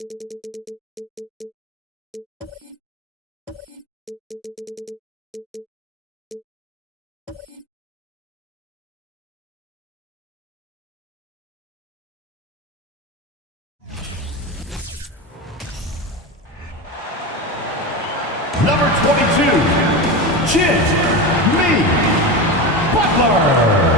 Number 22, Jimmy Butler.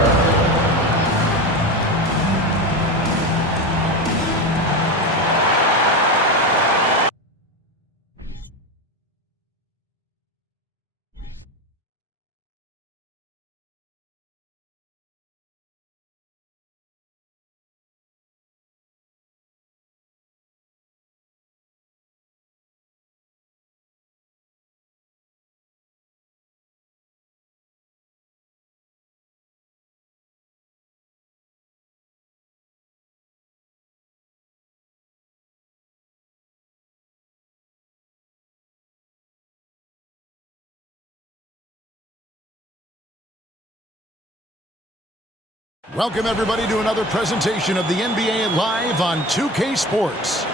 Welcome, everybody, to another presentation of the NBA Live on 2K Sports.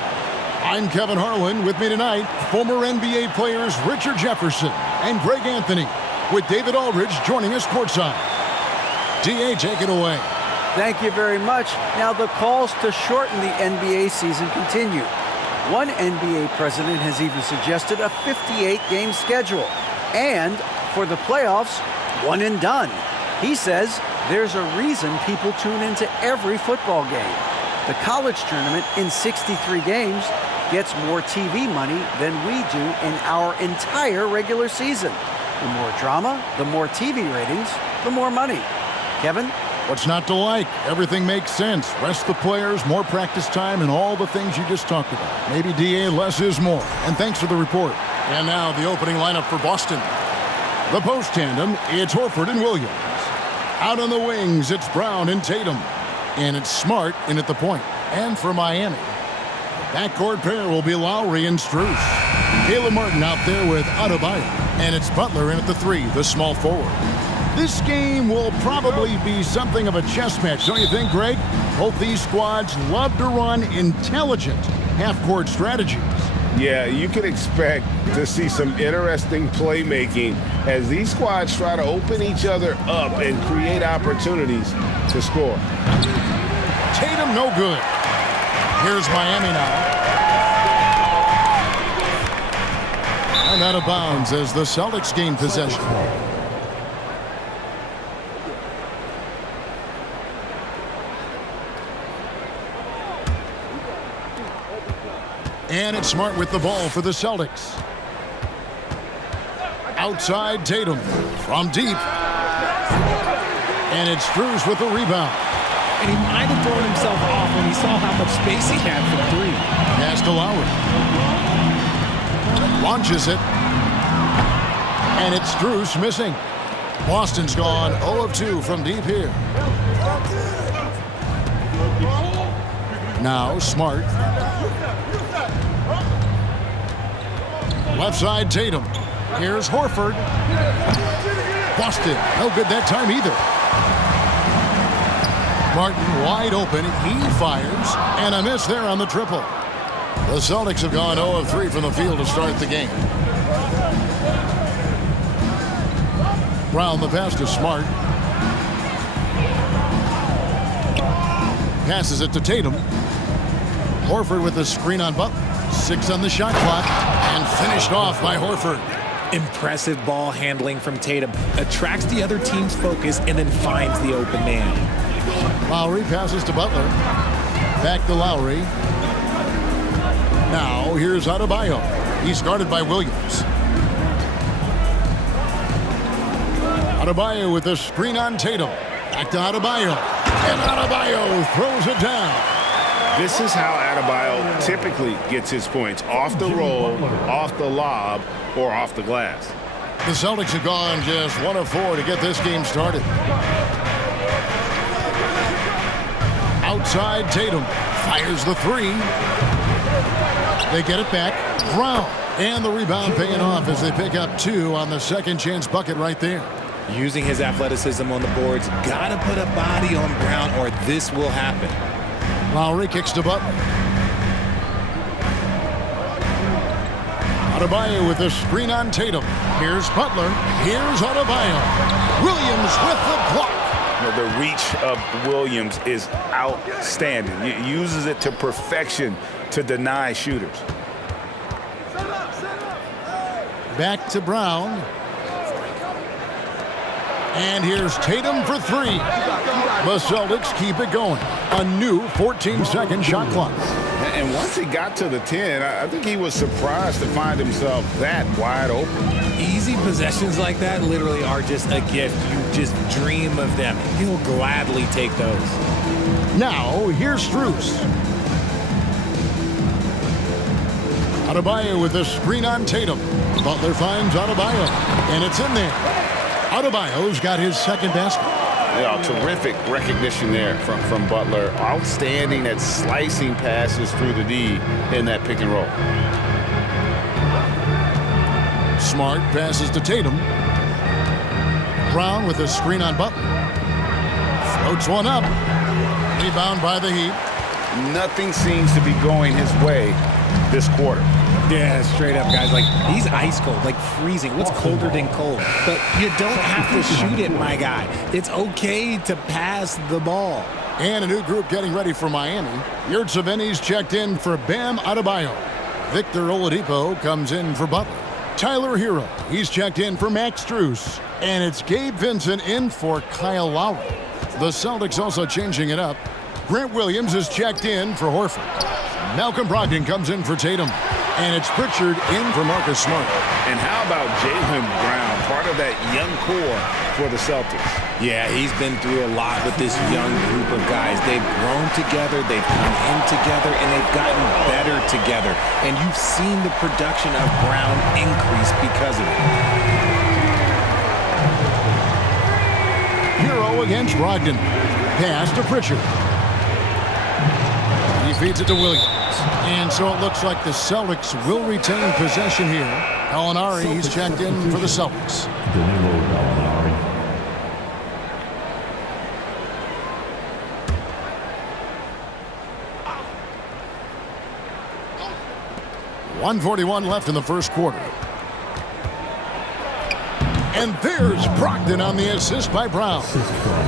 I'm Kevin Harlan. With me tonight, former NBA players Richard Jefferson and Greg Anthony, with David Aldridge joining us courtside. DA, take it away. Thank you very much. Now, the calls to shorten the NBA season continue. One NBA president has even suggested a 58-game schedule. And for the playoffs, one and done. He says there's a reason people tune into every football game. The college tournament in 63 games gets more TV money than we do in our entire regular season. The more drama, the more TV ratings, the more money. Kevin? What's not to like? Everything makes sense. Rest the players, more practice time, and all the things you just talked about. Maybe, DA, less is more. And thanks for the report. And now the opening lineup for Boston. The post tandem, it's Horford and Williams. Out on the wings, it's Brown and Tatum. And it's Smart in at the point. And for Miami, the backcourt pair will be Lowry and Strus. Caleb Martin out there with Adebayo. And it's Butler in at the 3, the small forward. This game will probably be something of a chess match, don't you think, Greg? Both these squads love to run intelligent half-court strategies. Yeah, you can expect to see some interesting playmaking as these squads try to open each other up and create opportunities to score. Tatum, no good. Here's Miami now. And out of bounds as the Celtics gain possession. And it's Smart with the ball for the Celtics. Outside Tatum from deep. And it's Strus with the rebound. And he might have thrown himself off when he saw how much space he had for 3. Pass to Lowry. Launches it. And it's Strus missing. Boston's gone 0 of 2 from deep here. Now Smart. Left side Tatum. Here's Horford. Busted. No good that time either. Martin wide open. He fires. And a miss there on the triple. The Celtics have gone 0 of 3 from the field to start the game. Brown the pass to Smart. Passes it to Tatum. Horford with the screen on Butler. 6 on the shot clock. And finished off by Horford. Impressive ball handling from Tatum. Attracts the other team's focus and then finds the open man. Lowry passes to Butler. Back to Lowry. Now here's Adebayo. He's guarded by Williams. Adebayo with the screen on Tatum. Back to Adebayo. And Adebayo throws it down. This is how Adebayo typically gets his points. Off the roll, off the lob, or off the glass. The Celtics have gone just 1 of 4 to get this game started. Outside Tatum. Fires the 3. They get it back. Brown. And the rebound paying off as they pick up 2 on the second chance bucket right there. Using his athleticism on the boards. Gotta put a body on Brown or this will happen. Lowry kicks to Butler. Adebayo with a screen on Tatum. Here's Butler. Here's Adebayo. Williams with the block. The reach of Williams is outstanding. He uses it to perfection to deny shooters. Back to Brown. And here's Tatum for three. The Celtics keep it going. A new 14-second shot clock. And once he got to the 10, I think he was surprised to find himself that wide open. Easy possessions like that literally are just a gift. You just dream of them. He'll gladly take those. Now, here's Strus. Adebayo with a screen on Tatum. Butler finds Adebayo, and it's in there. Adebayo's got his second basket. Terrific recognition there from Butler. Outstanding at slicing passes through the D in that pick and roll. Smart passes to Tatum. Brown with a screen on Butler. Floats one up. Rebound by the Heat. Nothing seems to be going his way this quarter. Yeah, straight up, guys. Like, he's ice cold, like freezing. What's colder than cold? But you don't have to shoot it, my guy. It's okay to pass the ball. And a new group getting ready for Miami. Yurtseven's checked in for Bam Adebayo. Victor Oladipo comes in for Butler. Tyler Hero, he's checked in for Max Strus. And it's Gabe Vincent in for Kyle Lowry. The Celtics also changing it up. Grant Williams is checked in for Horford. Malcolm Brogdon comes in for Tatum. And it's Pritchard in for Marcus Smart. And how about Jaylen Brown, part of that young core for the Celtics? Yeah, he's been through a lot with this young group of guys. They've grown together, they've come in together, and they've gotten better together. And you've seen the production of Brown increase because of it. Hero against Brogdon. Pass to Pritchard. He feeds it to Williams. And so it looks like the Celtics will retain possession here. Gallinari, he's checked in for the Celtics. Danilo Gallinari. 1:41 left in the first quarter. And there's Brogdon on the assist by Brown.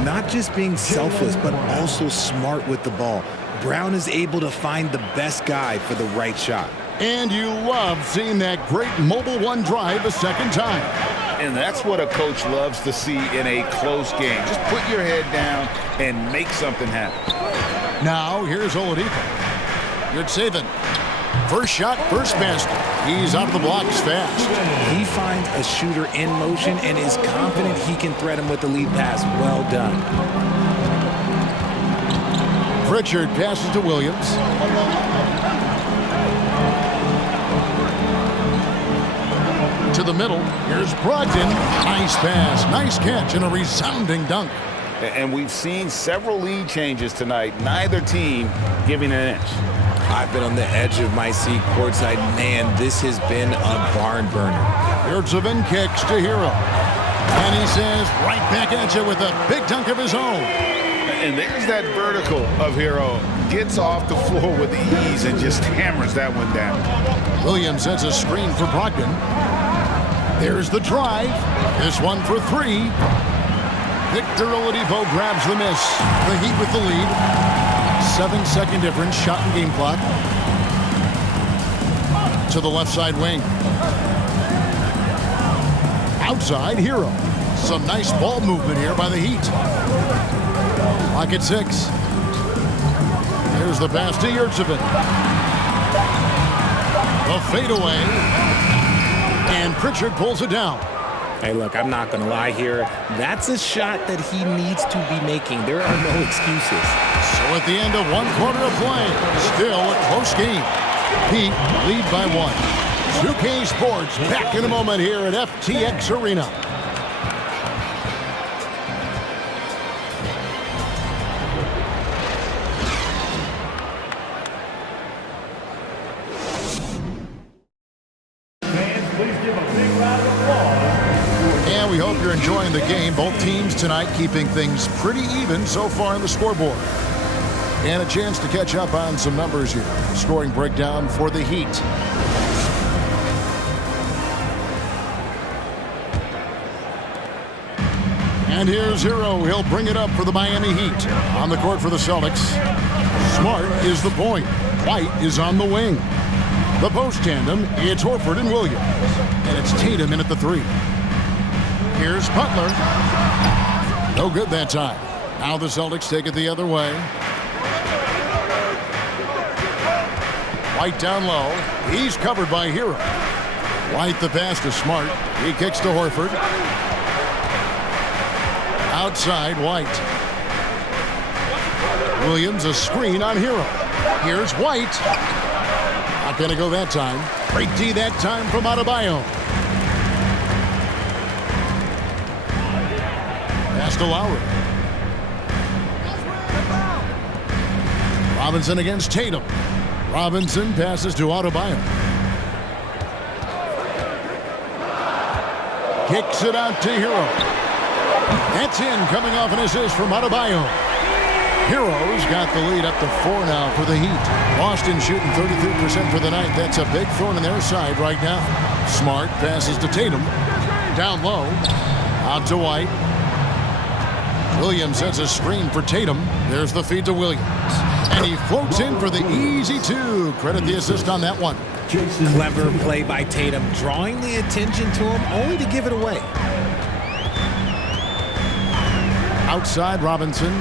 Not just being selfless, but also smart with the ball. Brown is able to find the best guy for the right shot. And you love seeing that great mobile one drive a second time. And that's what a coach loves to see in a close game. Just put your head down and make something happen. Now, here's Oladipo. Yurtseven. First shot, first basket. He's out of the blocks fast. He finds a shooter in motion and is confident he can thread him with the lead pass. Well done. Pritchard passes to Williams. To the middle. Here's Brogdon. Nice pass, nice catch, and a resounding dunk. And we've seen several lead changes tonight. Neither team giving an inch. I've been on the edge of my seat courtside. Man, this has been a barn burner. Yurtseven kicks to Hero. And he says right back at you with a big dunk of his own. And there's that vertical of Hero. Gets off the floor with ease and just hammers that one down. Williams sets a screen for Brogdon. There's the drive. This one for three. Victor Oladipo grabs the miss. The Heat with the lead. 7-second difference, shot and game clock. To the left side wing. Outside, Hero. Some nice ball movement here by the Heat. Clock at 6. Here's the pass to Yurtseven. The fadeaway. And Pritchard pulls it down. Hey, look, I'm not going to lie here. That's a shot that he needs to be making. There are no excuses. So at the end of one quarter of play, still a close game. Heat lead by 1. 2K Sports back in a moment here at FTX Arena. We hope you're enjoying the game. Both teams tonight keeping things pretty even so far on the scoreboard. And a chance to catch up on some numbers here. Scoring breakdown for the Heat. And here's Hero. He'll bring it up for the Miami Heat. On the court for the Celtics. Smart is the point. White is on the wing. The post tandem, it's Horford and Williams. And it's Tatum in at the 3. Here's Butler. No good that time. Now the Celtics take it the other way. White down low. He's covered by Hero. White the pass to Smart. He kicks to Horford. Outside White. Williams a screen on Hero. Here's White. Not going to go that time. Great D that time from Adebayo. Pass to Lowry. Robinson against Tatum. Robinson passes to Adebayo. Kicks it out to Hero. That's in, coming off an assist from Adebayo. Hero's got the lead up to 4 now for the Heat. Boston shooting 33% for the night. That's a big thorn in their side right now. Smart passes to Tatum. Down low. Out to White. Williams sets a screen for Tatum. There's the feed to Williams. And he floats in for the easy 2. Credit the assist on that one. Clever play by Tatum, drawing the attention to him, only to give it away. Outside Robinson.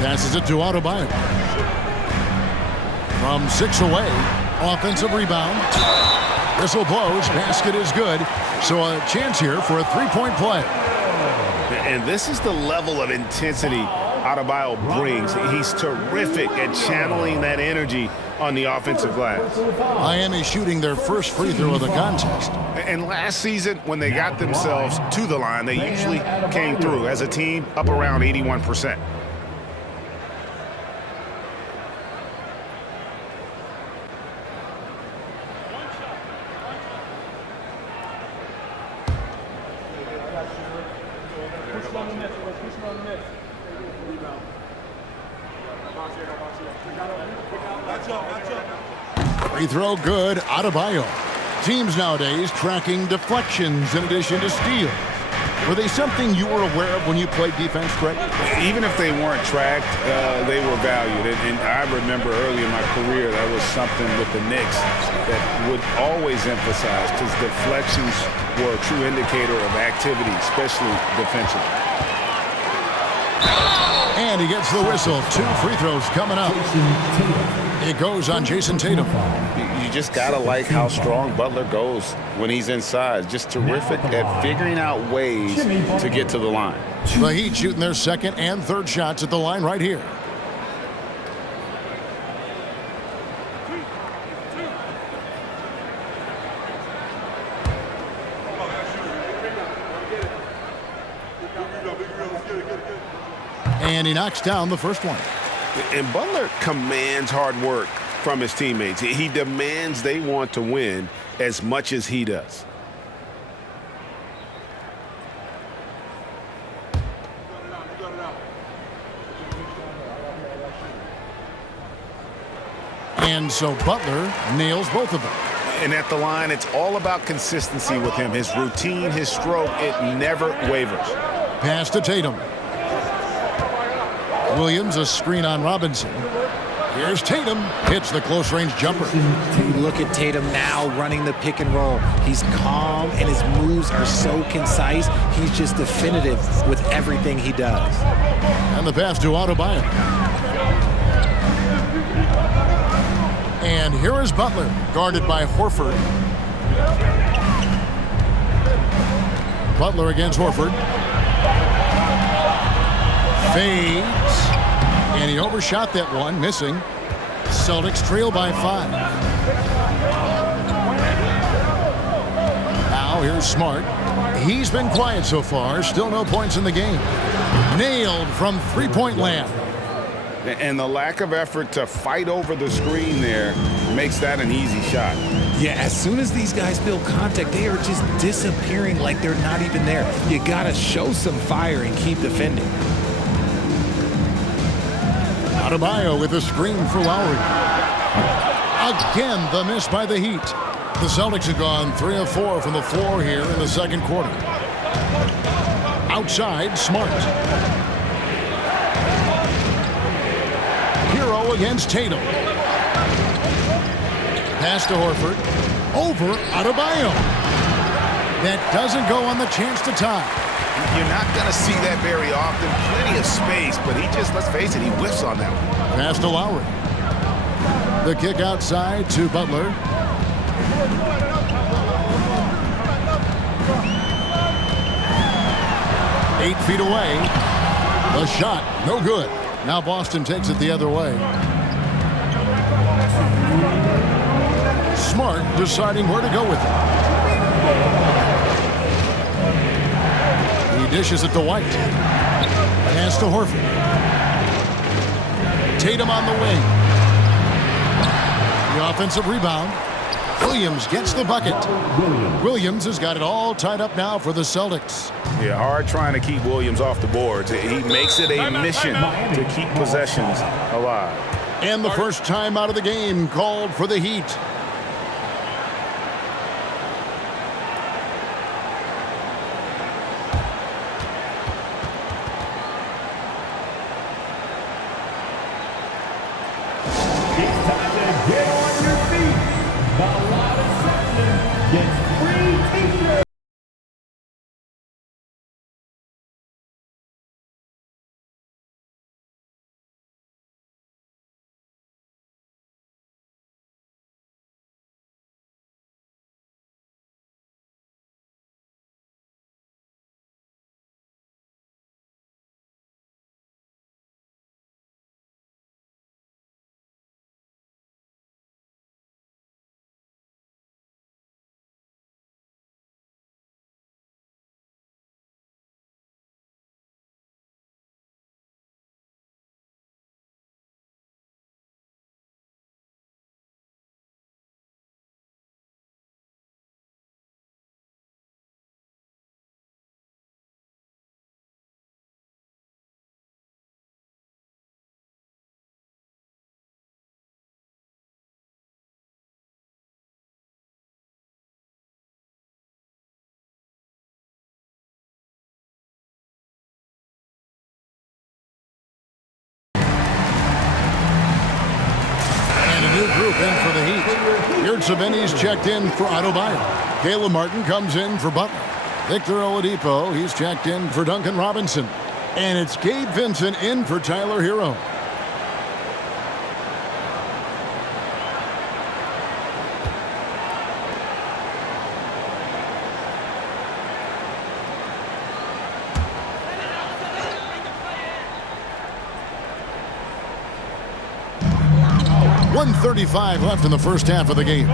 Passes it to Adebayo. From 6 away. Offensive rebound. Whistle blows. Basket is good. So a chance here for a 3-point play. And this is the level of intensity Adebayo brings. He's terrific at channeling that energy on the offensive glass. Miami shooting their first free throw of the contest. And last season, when they got themselves to the line, they usually came through as a team up around 81%. Free throw good. Adebayo. Teams nowadays tracking deflections in addition to steals. Were they something you were aware of when you played defense, Craig? Even if they weren't tracked, they were valued. And I remember early in my career, that was something with the Knicks that would always emphasize, because deflections were a true indicator of activity, especially defensively. And he gets the whistle. 2 free throws coming up. It goes on Jason Tatum. You just got to like how strong Butler goes when he's inside. Just terrific at figuring out ways to get to the line. The Heat shooting their second and third shots at the line right here. And he knocks down the first one. And Butler commands hard work from his teammates. He demands they want to win as much as he does. And so Butler nails both of them. And at the line, it's all about consistency with him. His routine, his stroke, it never wavers. Pass to Tatum. Williams, a screen on Robinson. Here's Tatum. Hits the close-range jumper. Look at Tatum now running the pick and roll. He's calm, and his moves are so concise. He's just definitive with everything he does. And the pass to Adebayo. And here is Butler, guarded by Horford. Butler against Horford. Fades. And he overshot that one, missing. Celtics trail by 5. Now here's Smart. He's been quiet so far. Still no points in the game. Nailed from 3-point land. And the lack of effort to fight over the screen there makes that an easy shot. Yeah, as soon as these guys build contact, they are just disappearing like they're not even there. You got to show some fire and keep defending. Adebayo with a screen for Lowry. Again, the miss by the Heat. The Celtics have gone 3 of 4 from the floor here in the second quarter. Outside, Smart. Hero against Tatum. Pass to Horford. Over Adebayo. That doesn't go on the chance to tie. You're not going to see that very often. Plenty of space, but he just, let's face it, he whiffs on that one. Pass to Lowry. The kick outside to Butler. Eight feet away. The shot, no good. Now Boston takes it the other way. Smart deciding where to go with it. He dishes it to White. Pass to Horford. Tatum on the wing. The offensive rebound. Williams gets the bucket. Williams has got it all tied up now for the Celtics. Yeah, hard trying to keep Williams off the boards. He makes it a mission to keep possessions alive. And the first time out of the game called for the Heat. It's time to get on your feet. The loudest section gets free t-shirts. New group in for the Heat. Yurtseven's checked in for Adebayo. Caleb Martin comes in for Butler. Victor Oladipo, he's checked in for Duncan Robinson. And it's Gabe Vincent in for Tyler Hero. .135 left in the first half of the game.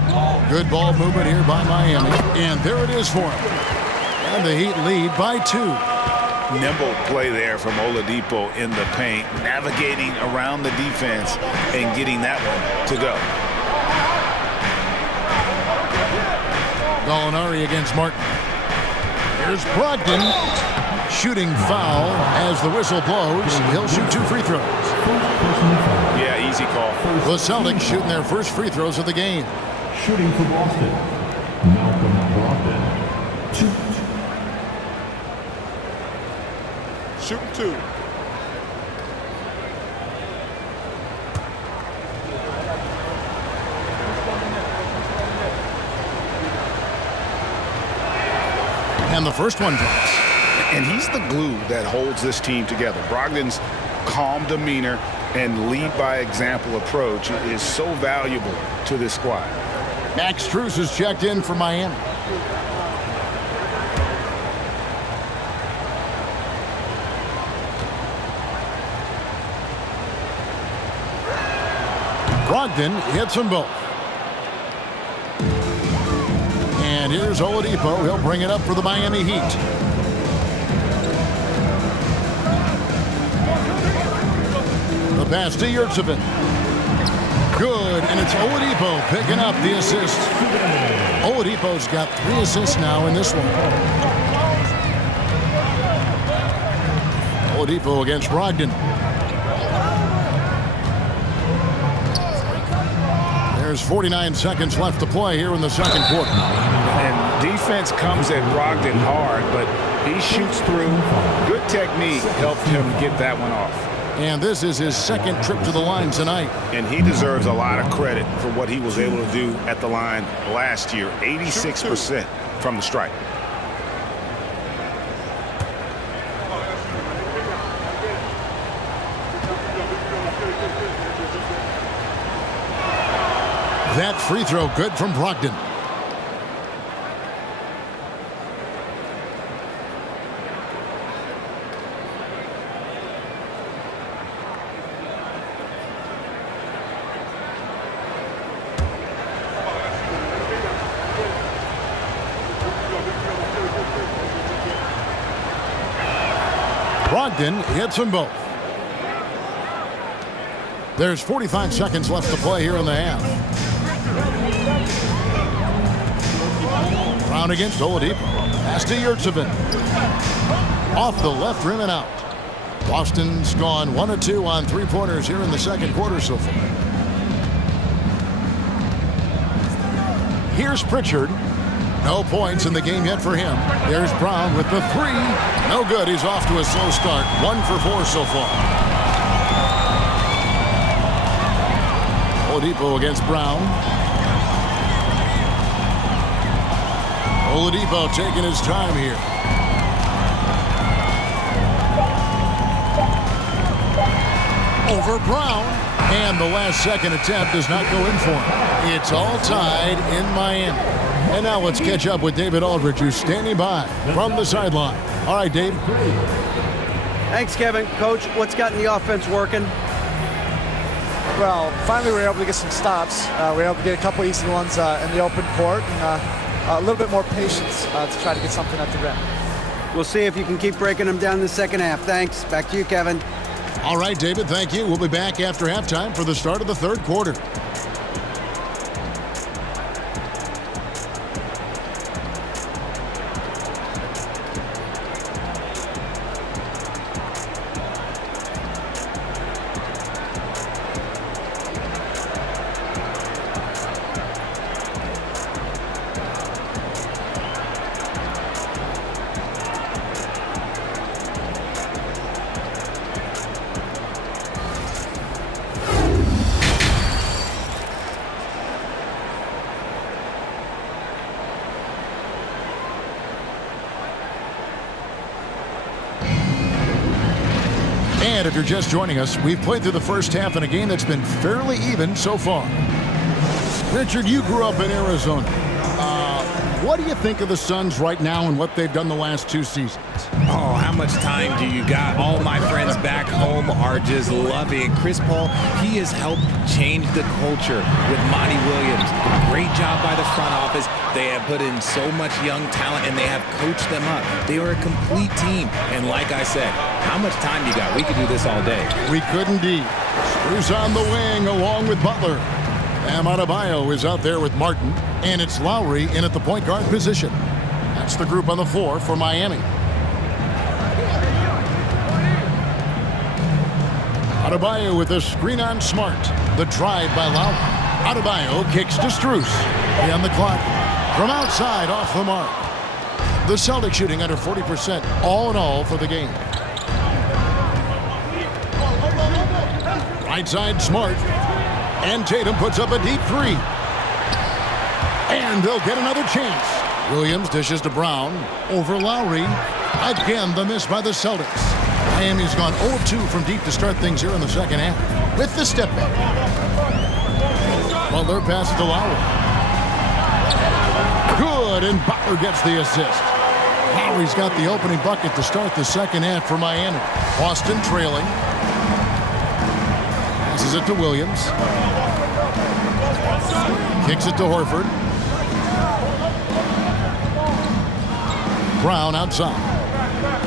Good ball movement here by Miami. And there it is for him. And the Heat lead by 2. Nimble play there from Oladipo in the paint, navigating around the defense and getting that one to go. Gallinari against Martin. Here's Brogdon. Shooting foul as the whistle blows. He'll shoot 2 free throws. Yeah, easy call. The Celtics shooting their first free throws of the game. Shooting for Boston, Malcolm Brogdon. Shooting 2. And the first one drops. And he's the glue that holds this team together. Brogdon's calm demeanor and lead by example approach is so valuable to this squad. Max Strus is checked in for Miami. Brogdon hits them both. And here's Oladipo. He'll bring it up for the Miami Heat. The pass to Yurtseven. Good, and it's Oladipo picking up the assist. Oladipo's got 3 assists now in this one. Oladipo against Brogdon. There's 49 seconds left to play here in the second quarter. And defense comes at Brogdon hard, but He shoots through. Good technique helped him get that one off. And this is his second trip to the line tonight. And he deserves a lot of credit for what he was able to do at the line last year. 86% from the stripe. That free throw good from Brogdon. Brogdon hits them both. There's 45 seconds left to play here in the half. Brown against Oladipo. Pass to Yurtsevin. Off the left rim and out. Boston's gone 1 of 2 on three-pointers here in the second quarter so far. Here's Pritchard. No points in the game yet for him. There's Brown with the three. No good. He's off to a slow start. 1 for 4 so far. Oladipo against Brown. Oladipo taking his time here. Over Brown. And the last second attempt does not go in for him. It's all tied in Miami. And now let's catch up with David Aldridge, who's standing by from the sideline. All right, Dave. Thanks, Kevin. Coach, what's gotten the offense working? Well, finally we were able to get some stops. We were able to get a couple easy ones in the open court, and a little bit more patience to try to get something at the rim. We'll see if you can keep breaking them down in the second half. Thanks. Back to you, Kevin. All right, David, thank you. We'll be back after halftime for the start of the third quarter. And if you're just joining us, we've played through the first half in a game that's been fairly even so far. Richard, you grew up in Arizona. What do you think of the Suns right now and what they've done the last 2 seasons? Oh, how much time do you got? All my friends back home are just loving it. Chris Paul, he has helped change the culture with Monty Williams. Great job by the front office. They have put in so much young talent, and they have coached them up. They are a complete team. And like I said, how much time do you got? We could do this all day. We could indeed. Screws on the wing along with Butler. Bam Adebayo is out there with Martin, and it's Lowry in at the point guard position. That's the group on the floor for Miami. Adebayo with a screen on Smart. The drive by Lowry. Adebayo kicks to Strus. On the clock. From outside, off the mark. The Celtics shooting under 40% all in all for the game. Right side, Smart. And Tatum puts up a deep three. And they'll get another chance. Williams dishes to Brown. Over Lowry. Again, the miss by the Celtics. Miami's gone 0-2 from deep to start things here in the second half. With the step back. Butler passes to Lowry. Good, and Butler gets the assist. Lowry's got the opening bucket to start the second half for Miami. Boston trailing. Passes it to Williams. Kicks it to Horford. Brown outside.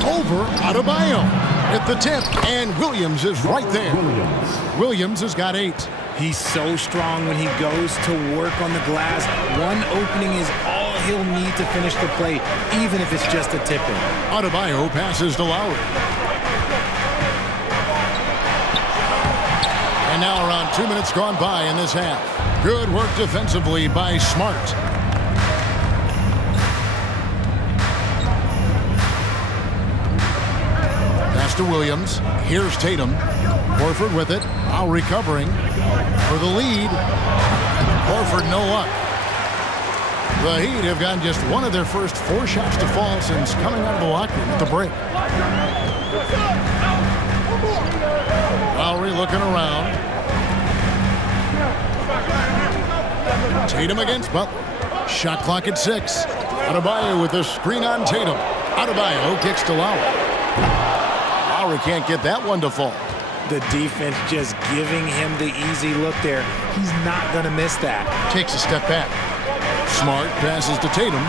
Over Adebayo at the tip, and Williams is right there. Williams has got 8. He's so strong when he goes to work on the glass. One opening is all he'll need to finish the play, even if it's just a tip-in. Adebayo passes to Lowry. And now around 2 minutes gone by in this half. Good work defensively by Smart. kicks to Williams. Here's Tatum. Horford with it. Now recovering for the lead. Horford no luck. The Heat have gotten just one of their first 4 shots to fall since coming out of the locker room at the break. Lowry looking around. Tatum against Butler. Shot clock at 6. Adebayo with a screen on Tatum. Adebayo kicks to Lowry. Lowry can't get that one to fall. The defense just giving him the easy look there. He's not going to miss that. Takes a step back. Smart passes to Tatum.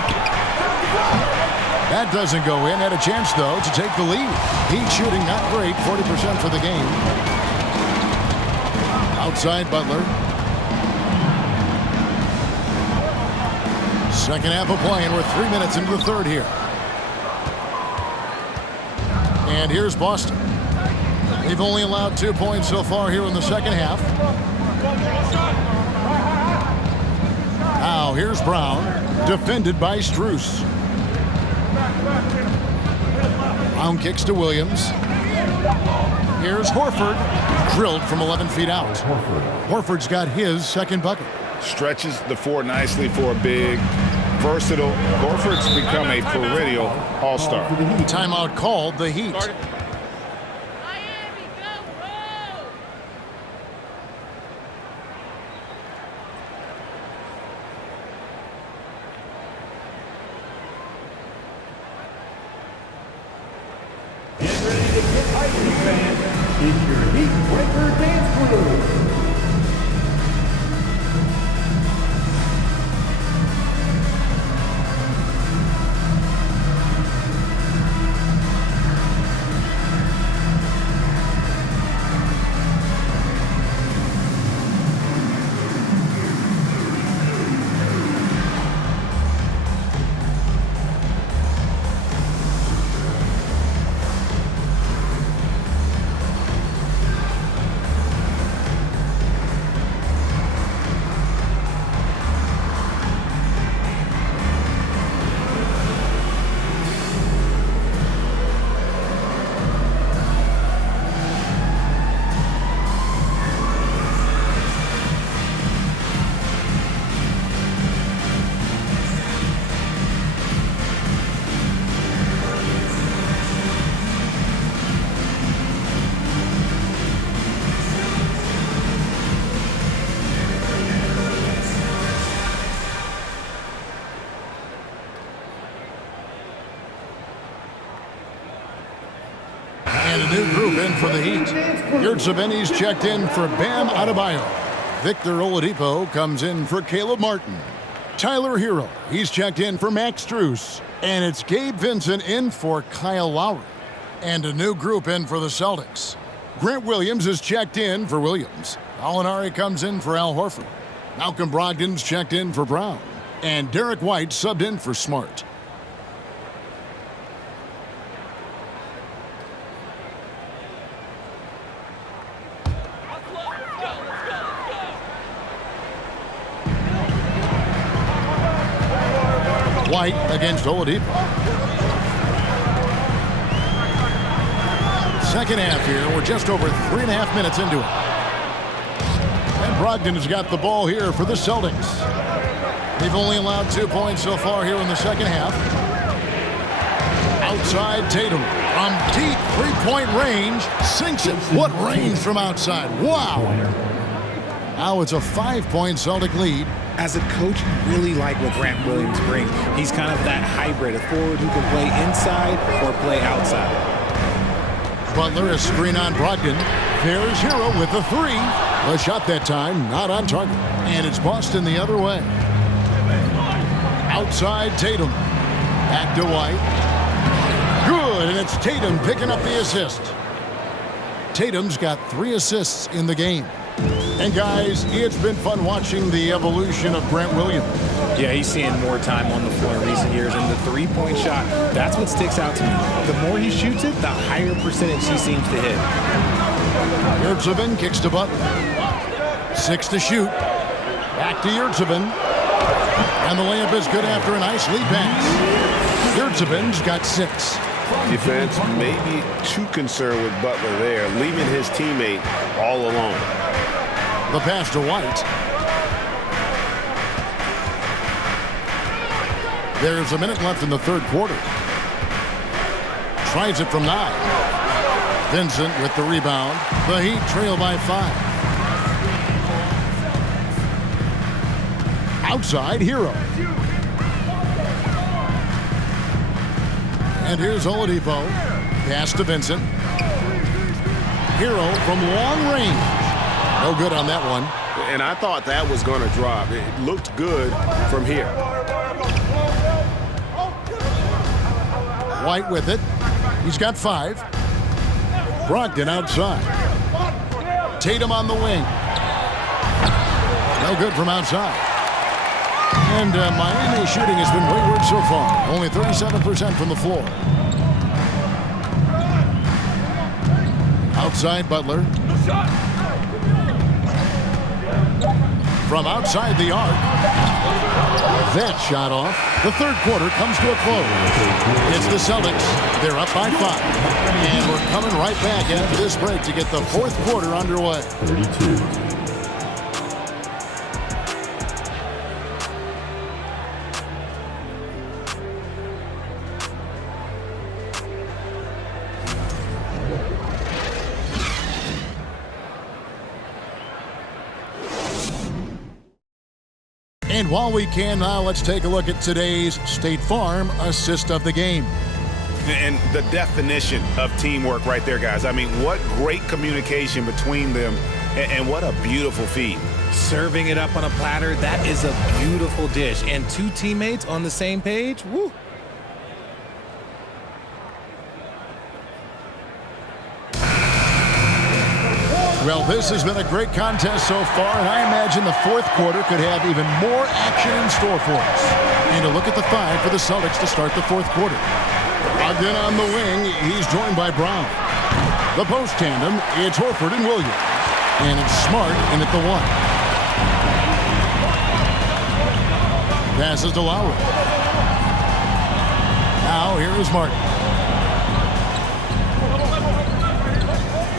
That doesn't go in. Had a chance, though, to take the lead. Heat shooting not great, 40% for the game. Outside Butler. Second half of play, and we're 3 minutes into the third here. And here's Boston. They've only allowed 2 points so far here in the second half. Now here's Brown, defended by Strus. Brown kicks to Williams. Here's Horford, drilled from 11 feet out. Horford's got his second bucket. Stretches the floor nicely for a big, versatile. Horford's become a perennial all-star. Timeout called, the Heat. Get ready to get icy, fans. It's your Heat Breaker Dance Crew. And a new group in for the Heat. Yurtseven's checked in for Bam Adebayo. Victor Oladipo comes in for Caleb Martin. Tyler Hero, he's checked in for Max Strus. And it's Gabe Vincent in for Kyle Lowry. And a new group in for the Celtics. Grant Williams is checked in for Williams. Alinari comes in for Al Horford. Malcolm Brogdon's checked in for Brown. And Derek White subbed in for Smart. White against Oladipo. Second half here. We're just over 3.5 minutes into it. And Brogdon has got the ball here for the Celtics. They've only allowed 2 points so far here in the second half. Outside Tatum from deep three-point range. Sinks it. What range from outside. Wow. Now it's a 5-point Celtic lead. As a coach, you really like what Grant Williams brings. He's kind of that hybrid, a forward who can play inside or play outside. Butler, a screen on Brogdon. There's Hero with the three. A shot that time, not on target. And it's Boston the other way. Outside Tatum. Back to White. Good, and it's Tatum picking up the assist. Tatum's got 3 assists in the game. And guys, it's been fun watching the evolution of Grant Williams. Yeah, he's seeing more time on the floor in recent years, and the three-point shot, that's what sticks out to me. The more he shoots it, the higher percentage he seems to hit. Yurtseven kicks to Butler. 6 to shoot. Back to Yurtseven. And the layup is good after a nice lead pass. Yurtseven's got 6. Defense may be too concerned with Butler there, leaving his teammate all alone. The pass to White. There's a minute left in the third quarter. Tries it from 9. Vincent with the rebound. The Heat trail by 5. Outside, Hero. And here's Oladipo. Pass to Vincent. Hero from long range. No good on that one. And I thought that was going to drop. It looked good from here. White with it. He's got 5. Brogdon outside. Tatum on the wing. No good from outside. And Miami's shooting has been wayward so far. Only 37% from the floor. Outside Butler. From outside the arc. That shot off. The third quarter comes to a close. It's the Celtics. They're up by 5. And we're coming right back after this break to get the fourth quarter underway. 32. And while we can now, let's take a look at today's State Farm assist of the game. And the definition of teamwork right there, guys. I mean, what great communication between them, and what a beautiful feed. Serving it up on a platter, that is a beautiful dish. And 2 teammates on the same page, woo. Well, this has been a great contest so far, and I imagine the fourth quarter could have even more action in store for us. And a look at the 5 for the Celtics to start the fourth quarter. Again on the wing, he's joined by Brown. The post tandem, it's Horford and Williams. And it's Smart in at the 1. Passes to Lowry. Now here is Martin.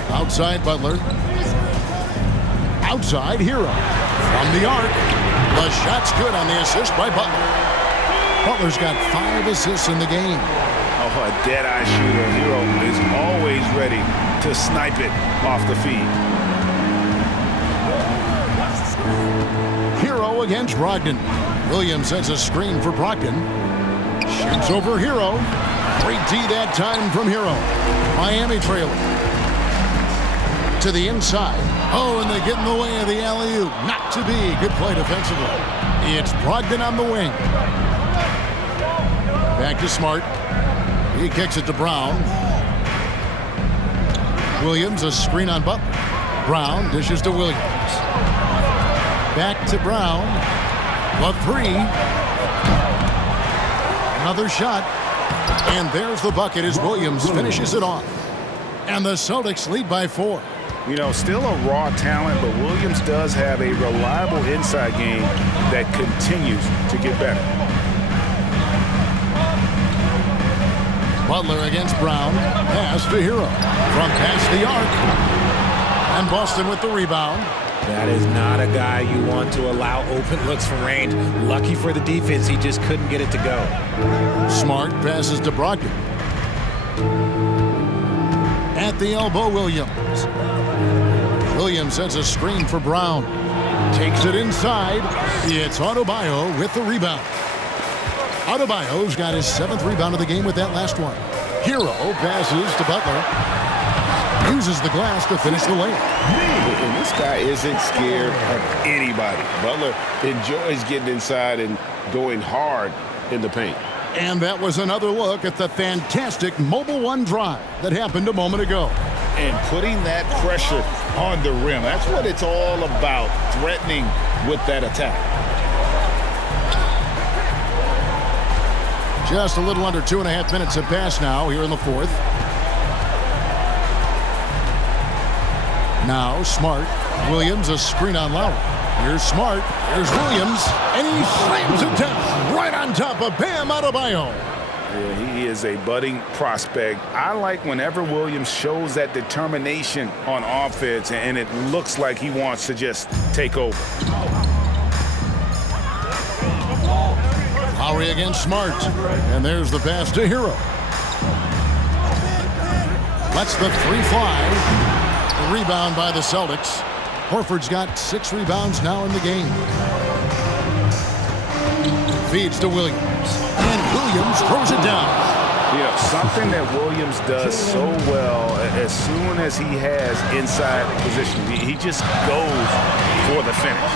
Outside Butler. Outside Hero. From the arc. The shot's good on the assist by Butler. Butler's got 5 assists in the game. Oh, a dead-eye shooter. Hero is always ready to snipe it off the feed. Hero against Brogdon. Williams sets a screen for Brogdon. Shoots over Hero. Great D that time from Hero. Miami trailing. To the inside. Oh, and they get in the way of the alley-oop. Not to be. Good play defensively. It's Brogdon on the wing. Back to Smart. He kicks it to Brown. Williams, a screen on Butler. Brown dishes to Williams. Back to Brown. The 3. Another shot. And there's the bucket as Williams finishes it off. And the Celtics lead by 4. You know, still a raw talent, but Williams does have a reliable inside game that continues to get better. Butler against Brown. Pass to Hero. From past the arc. And Boston with the rebound. That is not a guy you want to allow open looks from range. Lucky for the defense, he just couldn't get it to go. Smart passes to Brogdon. At the elbow, Williams. Williams sets a screen for Brown. Takes it inside. It's Adebayo with the rebound. Adebayo's got his 7th rebound of the game with that last one. Hero passes to Butler. Uses the glass to finish the layup. And this guy isn't scared of anybody. Butler enjoys getting inside and going hard in the paint. And that was another look at the fantastic Mobile One drive that happened a moment ago. And putting that pressure on the rim. That's what it's all about, threatening with that attack. Just a little under 2.5 minutes have passed now here in the fourth. Now Smart. Williams, a screen on Lowry. Here's Smart. Here's Williams. And he slams it down right on top of Bam Adebayo. Yeah, he is a budding prospect. I like whenever Williams shows that determination on offense, and it looks like he wants to just take over. Lowry against Smart. And there's the pass to Hero. Lets the three fly. The rebound by the Celtics. Horford's got 6 rebounds now in the game. Feeds to Williams. And Williams throws it down. Yeah, something that Williams does so well, as soon as he has inside position, he just goes for the finish.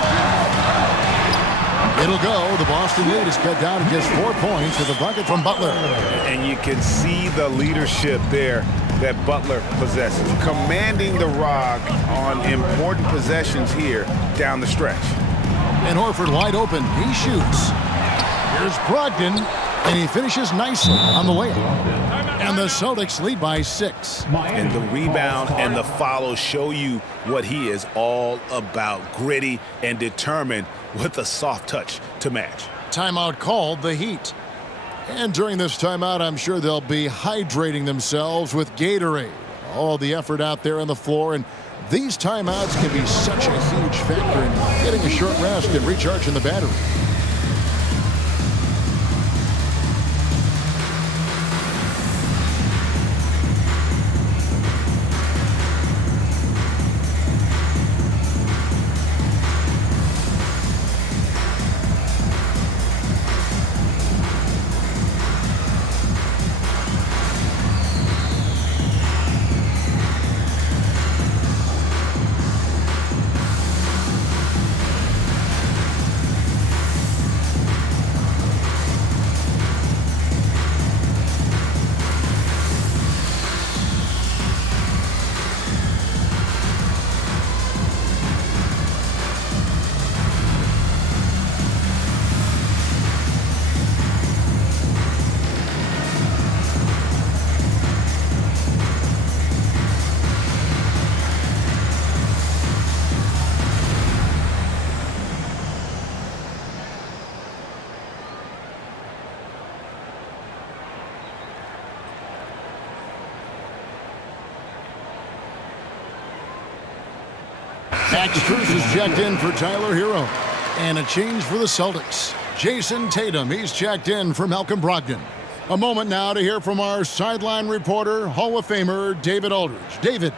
It'll go. The Boston lead is cut down to just 4 points with a bucket from Butler. And you can see the leadership there that Butler possesses, commanding the rock on important possessions here down the stretch. And Horford wide open. He shoots. Here's Brogdon, and he finishes nicely on the layup. And the Celtics lead by 6. And the rebound and the follow show you what he is all about. Gritty and determined with a soft touch to match. Timeout called, the Heat. And during this timeout, I'm sure they'll be hydrating themselves with Gatorade. All the effort out there on the floor, and these timeouts can be such a huge factor in getting a short rest and recharging the battery. Max Strus is checked in for Tyler Hero. And a change for the Celtics. Jason Tatum, he's checked in for Malcolm Brogdon. A moment now to hear from our sideline reporter, Hall of Famer David Aldridge. David.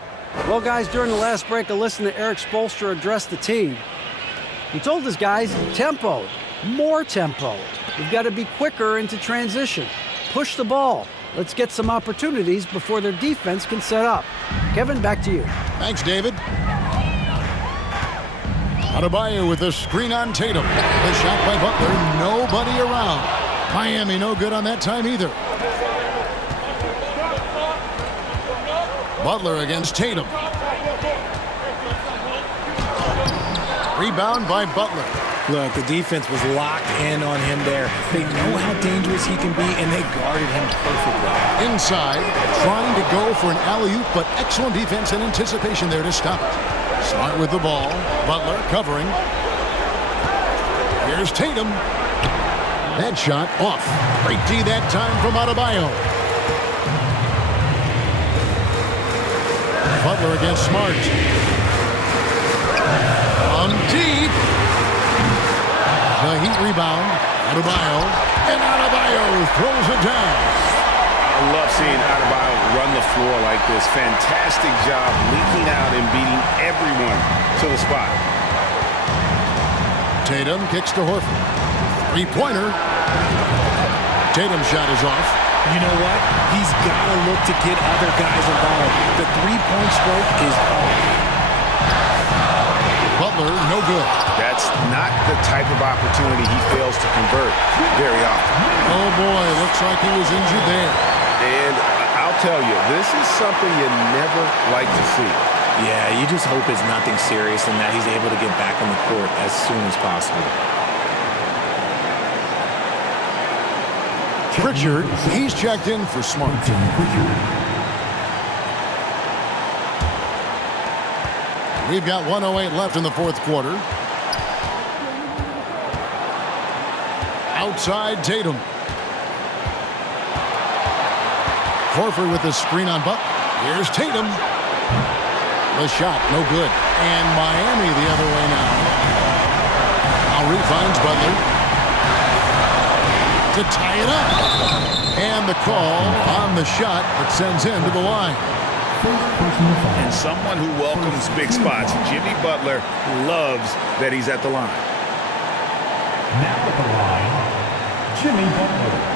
Well, guys, during the last break, I listened to Eric Spoelstra address the team. He told his guys, tempo, more tempo. We've got to be quicker into transition. Push the ball. Let's get some opportunities before their defense can set up. Kevin, back to you. Thanks, David. Adebayo with a screen on Tatum. The shot by Butler, nobody around. Miami no good on that time either. Butler against Tatum. Rebound by Butler. Look, the defense was locked in on him there. They know how dangerous he can be, and they guarded him perfectly. Inside, trying to go for an alley-oop, but excellent defense and anticipation there to stop it. Smart with the ball. Butler covering. Here's Tatum. That shot off. Great D that time from Adebayo. Butler against Smart. From deep. The Heat rebound. Adebayo. And Adebayo throws it down. I love seeing Adebayo run the floor like this. Fantastic job leaking out and beating everyone to the spot. Tatum kicks to Horford. Three-pointer. Tatum's shot is off. You know what? He's got to look to get other guys involved. The three-point stroke is off. Butler, no good. That's not the type of opportunity he fails to convert very often. Oh, boy, looks like he was injured there. And I'll tell you, this is something you never like to see. Yeah, you just hope it's nothing serious and that he's able to get back on the court as soon as possible. Pritchard, he's checked in for Smart. We've got 1:08 left in the fourth quarter. Outside Tatum. Horford with the screen on Butler. Here's Tatum. The shot, no good. And Miami the other way now. Lowry finds Butler to tie it up. And the call on the shot that sends him to the line. And someone who welcomes big spots. Jimmy Butler loves that he's at the line. Now at the line, Jimmy Butler.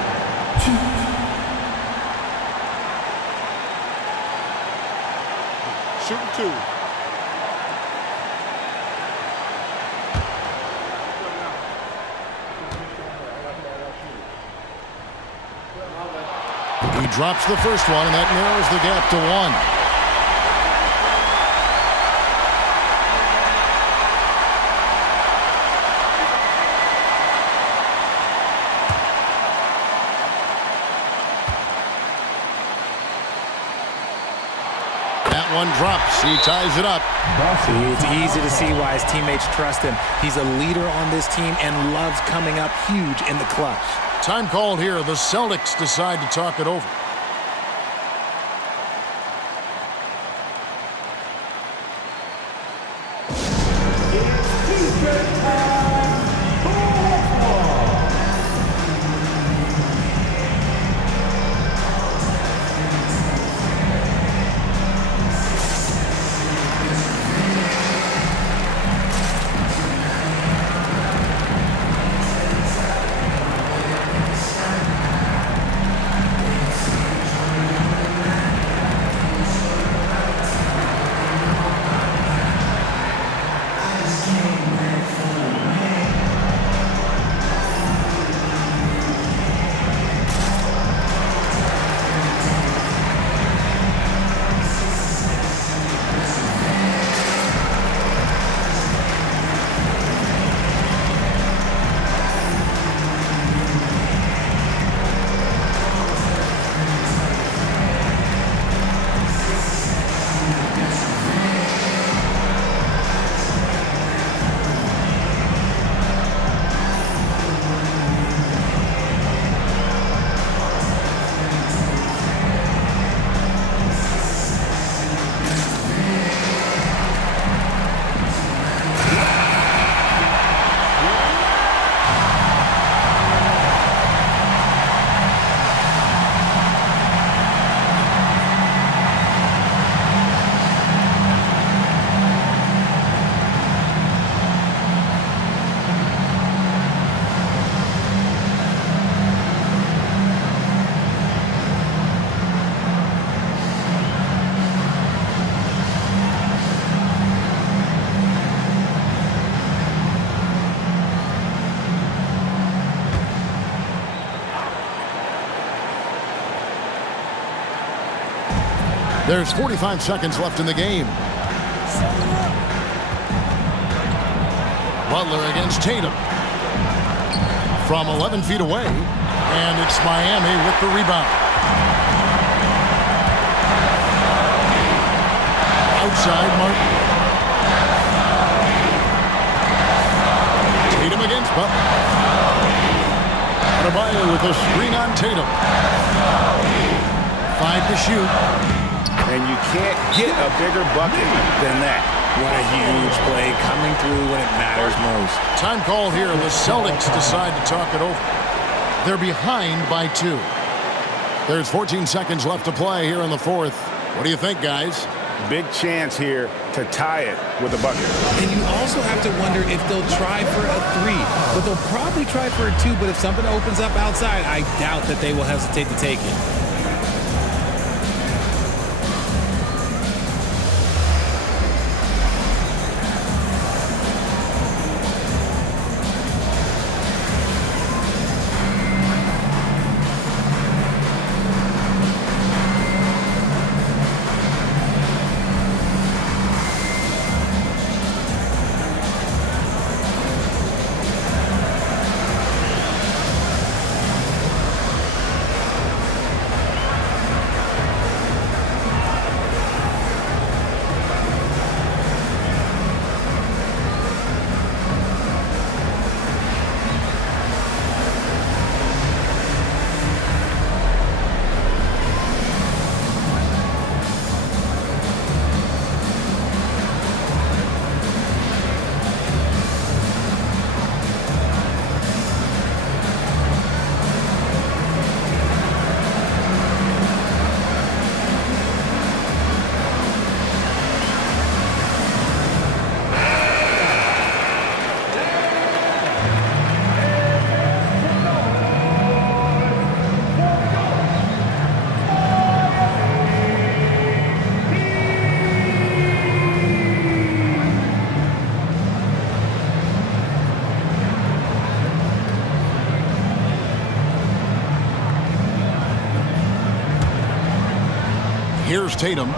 Shooting two. He drops the first one, and that narrows the gap to one. That one drops. He ties it up. It's easy to see why his teammates trust him. He's a leader on this team and loves coming up huge in the clutch. Time called here. The Celtics decide to talk it over. There's 45 seconds left in the game. Butler against Tatum. From 11 feet away. And it's Miami with the rebound. Outside, Martin. Tatum against Butler. Adebayo with a screen on Tatum. 5 to shoot. And you can't get a bigger bucket than that. What a huge play coming through when it matters most. Time called here. The Celtics decide to talk it over. They're behind by 2. There's 14 seconds left to play here in the fourth. What do you think, guys? Big chance here to tie it with a bucket. And you also have to wonder if they'll try for a 3. But they'll probably try for a 2. But if something opens up outside, I doubt that they will hesitate to take it. Here's Tatum.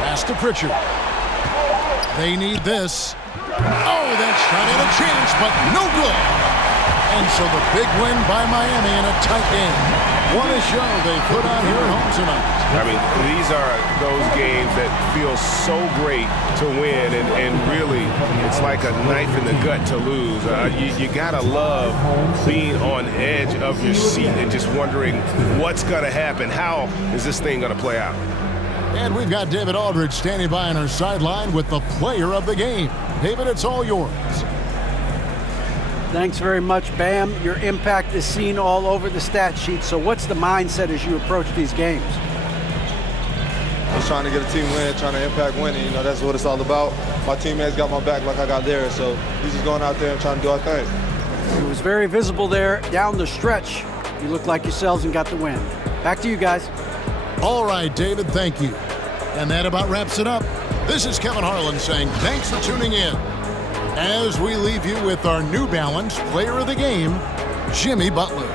Pass to Pritchard. They need this. Oh, that shot had a chance, but no good. And so the big win by Miami in a tight game. What a show they put on here at home tonight. I mean, these are those games that feel so great to win, and really, it's like a knife in the gut to lose. You gotta love being on edge of your seat and just wondering what's gonna happen. How is this thing gonna play out? And we've got David Aldridge standing by on our sideline with the player of the game. David, it's all yours. Thanks very much, Bam. Your impact is seen all over the stat sheet. So what's the mindset as you approach these games? Just trying to get a team win, trying to impact winning. You know, that's what it's all about. My teammates got my back like I got theirs. So we're just going out there and trying to do our thing. It was very visible there down the stretch. You looked like yourselves and got the win. Back to you guys. All right, David, thank you. And that about wraps it up. This is Kevin Harlan saying thanks for tuning in. As we leave you with our New Balance player of the game, Jimmy Butler.